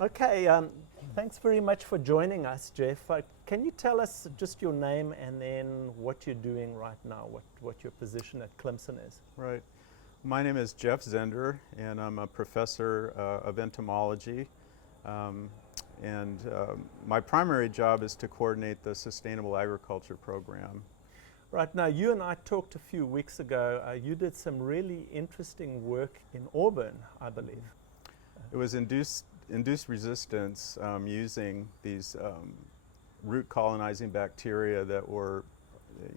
Okay, thanks very much for joining us, Geoff. Can you tell us just your name and then what you're doing right now, what your position at Clemson is? Right. My name is Geoff Zehnder, and I'm a professor of entomology. My primary job is to coordinate the Sustainable Agriculture Program. Right, now you and I talked a few weeks ago. You did some really interesting work in Auburn, I believe. It was induced resistance using these root colonizing bacteria that were,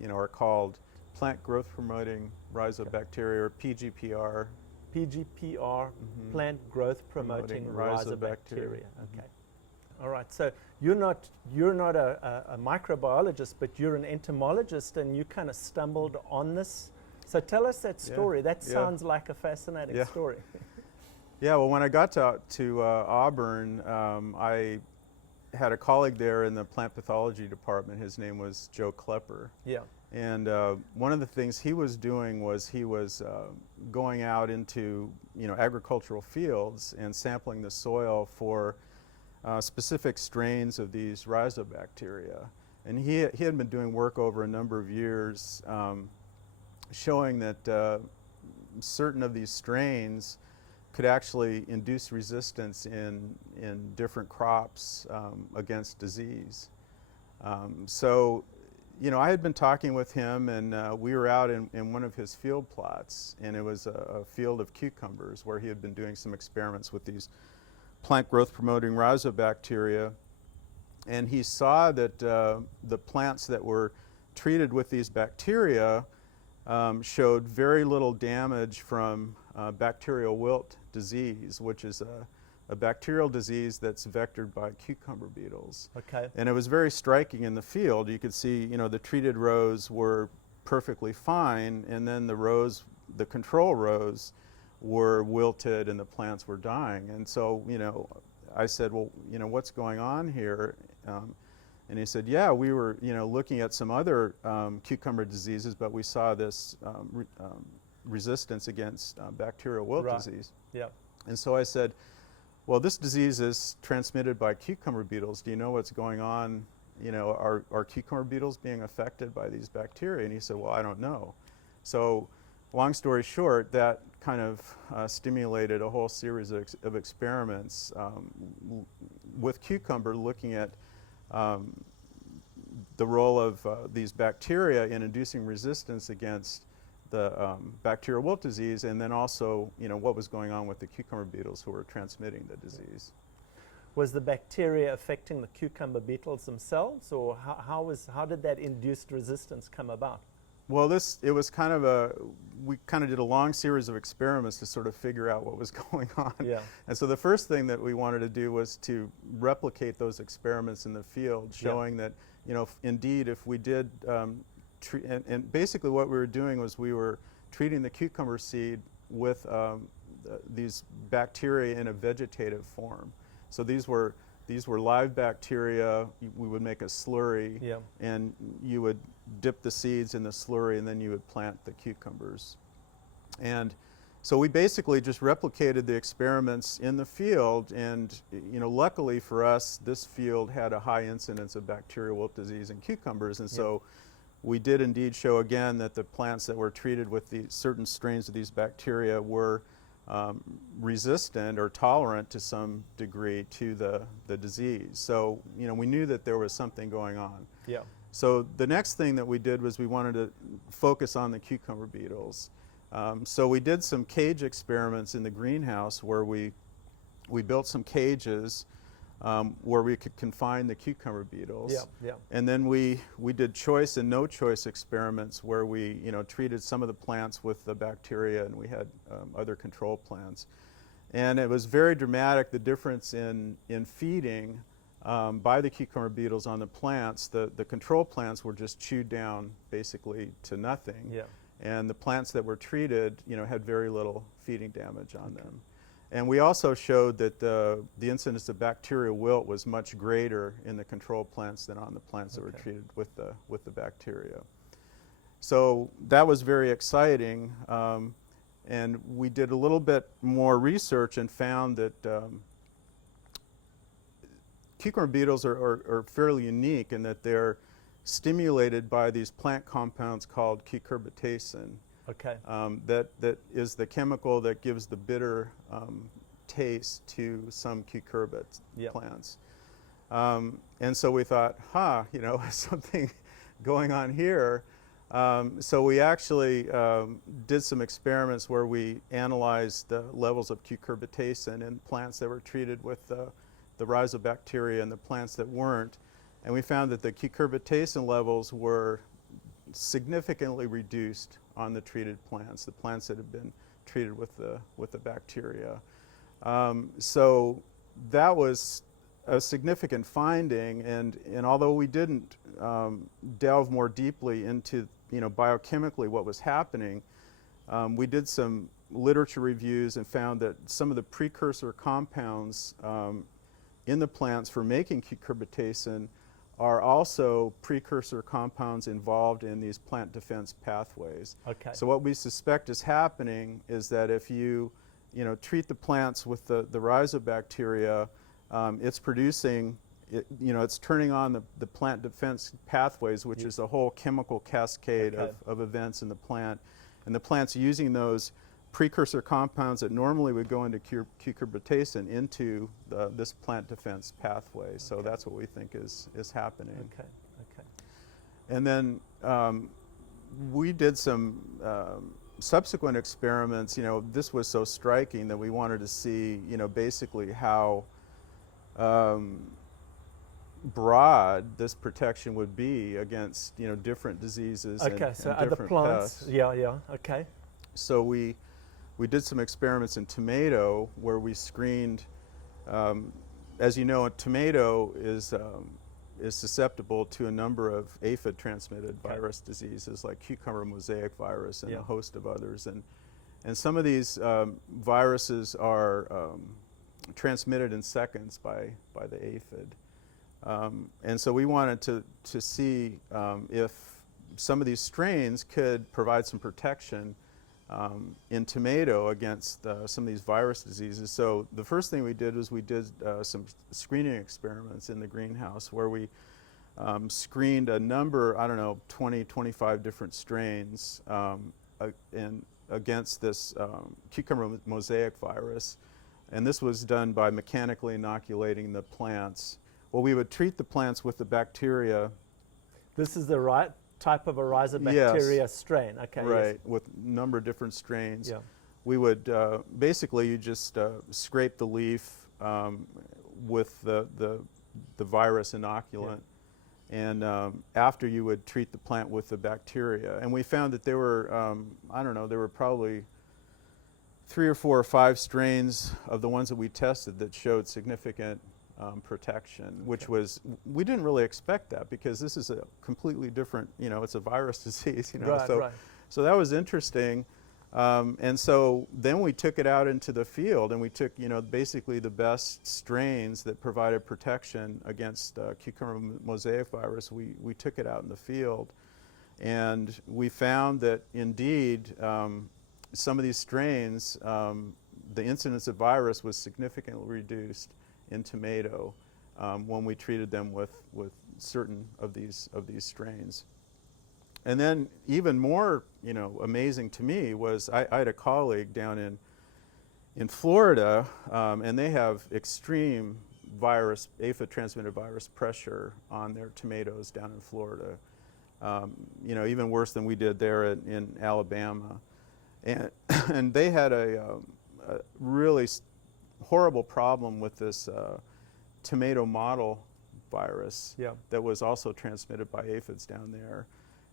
are called plant growth promoting rhizobacteria, or PGPR. PGPR, plant growth promoting rhizobacteria. Mm-hmm. Okay. All right, so you're not a microbiologist, but you're an entomologist, and you kind of stumbled on this. So tell us that story. That sounds like a fascinating story. Yeah, well, when I got to Auburn, I had a colleague there in the plant pathology department. His name was Joe Klepper. Yeah. And one of the things he was doing was he was going out into agricultural fields and sampling the soil for specific strains of these rhizobacteria. And he had been doing work over a number of years showing that certain of these strains could actually induce resistance in different crops against disease. So I had been talking with him, and we were out in one of his field plots, and it was a field of cucumbers where he had been doing some experiments with these plant growth promoting rhizobacteria. And he saw that the plants that were treated with these bacteria showed very little damage from bacterial wilt disease, which is a bacterial disease that's vectored by cucumber beetles. Okay. And it was very striking in the field. You could see, the treated rows were perfectly fine, and then the control rows were wilted and the plants were dying. And so, I said, well, what's going on here? And he said, yeah, we were, looking at some other cucumber diseases, but we saw this resistance against bacterial wilt disease. Yeah. And so I said, well, this disease is transmitted by cucumber beetles. Do you know what's going on? Are cucumber beetles being affected by these bacteria? And he said, well, I don't know. So long story short, that kind of stimulated a whole series of experiments with cucumber, looking at the role of these bacteria in inducing resistance against the bacterial wilt disease, and then also, what was going on with the cucumber beetles who were transmitting the disease. Was the bacteria affecting the cucumber beetles themselves, or how did that induced resistance come about? Well, it was we kind of did a long series of experiments to sort of figure out what was going on. Yeah. And so the first thing that we wanted to do was to replicate those experiments in the field, showing that, indeed, if we did and basically what we were doing was we were treating the cucumber seed with these bacteria in a vegetative form. So these were live bacteria. We would make a slurry, and you would dip the seeds in the slurry, and then you would plant the cucumbers. And so we basically just replicated the experiments in the field, and luckily for us, this field had a high incidence of bacterial wilt disease in cucumbers, and so we did indeed show again that the plants that were treated with the certain strains of these bacteria were resistant or tolerant to some degree to the disease. So we knew that there was something going on. Yeah. So the next thing that we did was we wanted to focus on the cucumber beetles. So we did some cage experiments in the greenhouse where we built some cages where we could confine the cucumber beetles. Yeah, yeah. And then we did choice and no choice experiments where we treated some of the plants with the bacteria, and we had other control plants. And it was very dramatic, the difference in feeding by the cucumber beetles on the plants. The control plants were just chewed down basically to nothing. Yeah. And the plants that were treated, had very little feeding damage on them. And we also showed that the incidence of bacterial wilt was much greater in the control plants than on the plants that were treated with the bacteria. So that was very exciting. And we did a little bit more research and found that cucumber beetles are fairly unique in that they're stimulated by these plant compounds called cucurbitacin. Okay. That is the chemical that gives the bitter taste to some cucurbit plants. And so we thought, something going on here. So we actually did some experiments where we analyzed the levels of cucurbitacin in plants that were treated with the rhizobacteria and the plants that weren't. And we found that the cucurbitacin levels were significantly reduced on the treated plants, the plants that had been treated with the bacteria. So that was a significant finding, and although we didn't delve more deeply into biochemically what was happening, we did some literature reviews and found that some of the precursor compounds in the plants for making cucurbitacin are also precursor compounds involved in these plant defense pathways. Okay. So what we suspect is happening is that if you treat the plants with the rhizobacteria, it's producing, it's turning on the plant defense pathways, which is a whole chemical cascade of events in the plant. And the plant's using those precursor compounds that normally would go into cucurbitacin into this plant defense pathway. So that's what we think is happening. Okay. And then we did some subsequent experiments. This was so striking that we wanted to see, basically how broad this protection would be against, different diseases and other different plants. pests. Yeah. Okay. So we did some experiments in tomato where we screened, as you know, a tomato is susceptible to a number of aphid transmitted virus diseases like cucumber mosaic virus and a host of others. And some of these viruses are transmitted in seconds by the aphid. And so we wanted to see if some of these strains could provide some protection in tomato against some of these virus diseases. So the first thing we did was we did some screening experiments in the greenhouse where we screened a number, 20, 25 different strains against this cucumber mosaic virus. And this was done by mechanically inoculating the plants. Well, we would treat the plants with the bacteria. This is the right type of a rhizobacteria strain. Okay. Right, yes. with a number of different strains. Yeah. We would basically you just scrape the leaf with the virus inoculant, and after you would treat the plant with the bacteria. And we found that there were there were probably 3 or 4 or 5 strains of the ones that we tested that showed significant protection, which was, we didn't really expect that because this is a completely different, it's a virus disease, so that was interesting. And so then we took it out into the field and we took, basically the best strains that provided protection against cucumber mosaic virus. We took it out in the field and we found that indeed some of these strains, the incidence of virus was significantly reduced in tomato when we treated them with certain of these strains. And then even more amazing to me was I had a colleague down in Florida, and they have extreme aphid transmitted virus pressure on their tomatoes down in Florida, even worse than we did there in Alabama. And they had a really horrible problem with this tomato mottle virus that was also transmitted by aphids down there.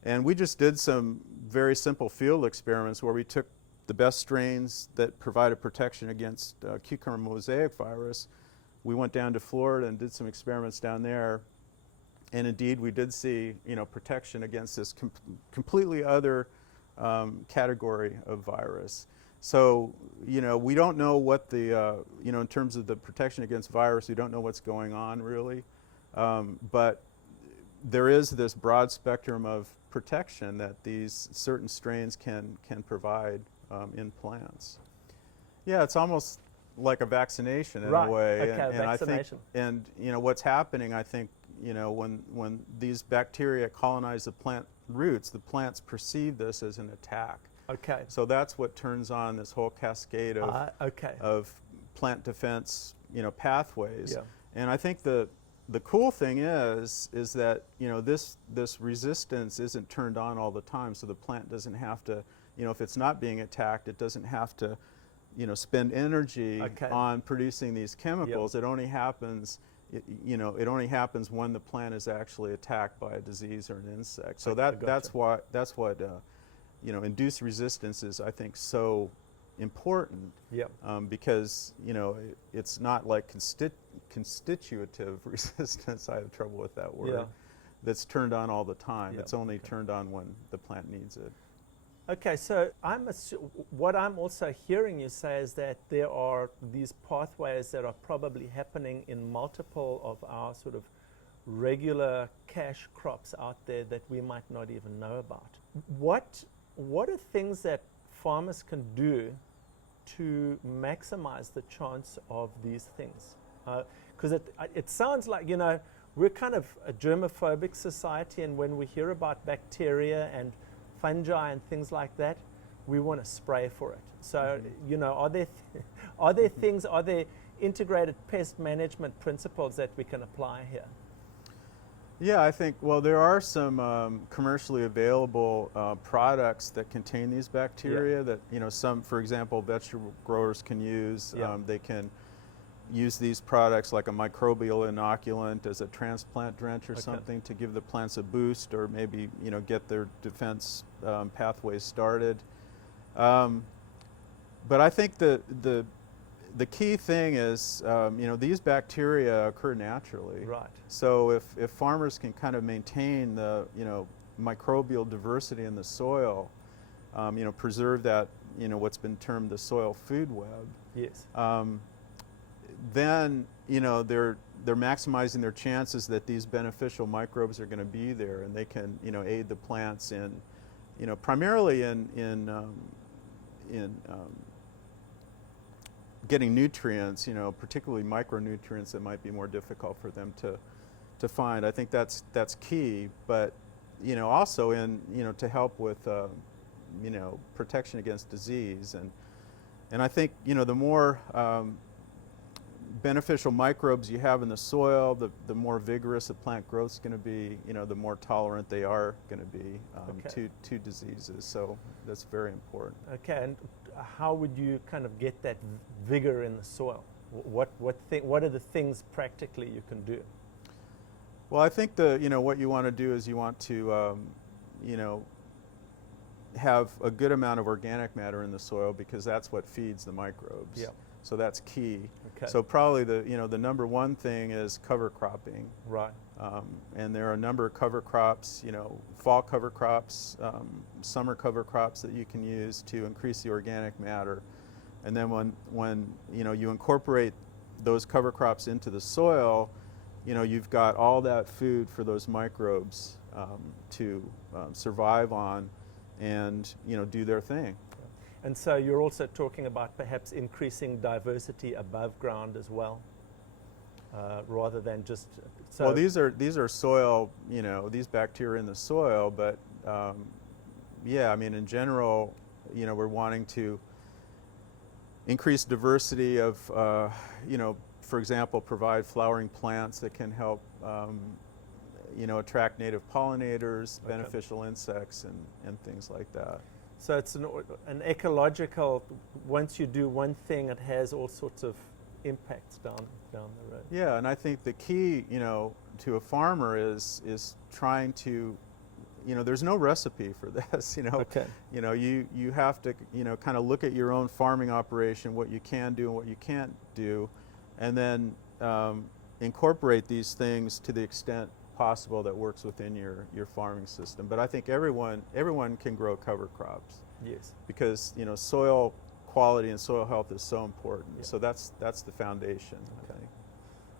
And we just did some very simple field experiments where we took the best strains that provided protection against cucumber mosaic virus. We went down to Florida and did some experiments down there. And indeed, we did see, protection against this completely other category of virus. So, we don't know what the, in terms of the protection against virus, we don't know what's going on really. But there is this broad spectrum of protection that these certain strains can provide in plants. Yeah, it's almost like a vaccination in right. a way. Okay, and I think, vaccination. and what's happening, I think, when these bacteria colonize the plant roots, the plants perceive this as an attack. Okay. So that's what turns on this whole cascade of Okay. of plant defense, pathways. Yeah. And I think the cool thing is that this resistance isn't turned on all the time, so the plant doesn't have to, if it's not being attacked, it doesn't have to, spend energy on producing these chemicals. Yep. It only happens, it only happens when the plant is actually attacked by a disease or an insect. So that's what induced resistance is, I think, so important. Yep. Because it's not like constitutive resistance. I have trouble with that word. Yeah. That's turned on all the time. Yep. It's only turned on when the plant needs it. Okay, so what I'm also hearing you say is that there are these pathways that are probably happening in multiple of our sort of regular cash crops out there that we might not even know about. What are things that farmers can do to maximize the chance of these things? Because it sounds like, we're kind of a germophobic society, and when we hear about bacteria and fungi and things like that, we want to spray for it. So, are there integrated pest management principles that we can apply here? Yeah, I think, there are some commercially available products that contain these bacteria that, some, for example, vegetable growers can use. They can use these products like a microbial inoculant as a transplant drench or something to give the plants a boost, or maybe, get their defense pathways started. But I think the key thing is, these bacteria occur naturally. Right. So if farmers can kind of maintain the, microbial diversity in the soil, preserve that, what's been termed the soil food web. Yes. Then, they're maximizing their chances that these beneficial microbes are going to be there, and they can, aid the plants in, primarily in getting nutrients, particularly micronutrients that might be more difficult for them to find. I think that's key, but also in to help with protection against disease, and I think the more beneficial microbes you have in the soil, the more vigorous the plant growth is going to be, the more tolerant they are going to be to diseases. So that's very important. Okay, and how would you kind of get that vigor in the soil? What are the things practically you can do? Well, I think what you want to do is you want to have a good amount of organic matter in the soil, because that's what feeds the microbes. Yep. So that's key. Okay. So probably the number one thing is cover cropping. Right. And there are a number of cover crops, fall cover crops, summer cover crops that you can use to increase the organic matter. And then when you incorporate those cover crops into the soil, you've got all that food for those microbes to survive on and do their thing. And so you're also talking about perhaps increasing diversity above ground as well, rather than just. So well, these are soil, these bacteria in the soil, but yeah, I mean, in general, we're wanting to increase diversity of, for example, provide flowering plants that can help, attract native pollinators, beneficial insects, and things like that. So it's an ecological, once you do one thing, it has all sorts of impacts down the road. Yeah, and I think the key, to a farmer is trying to, there's no recipe for this, Okay. You have to, kind of look at your own farming operation, what you can do and what you can't do, and then incorporate these things to the extent possible that works within your farming system. But I think everyone can grow cover crops. Yes. Because soil quality and soil health is so important. Yeah. So that's the foundation, I think.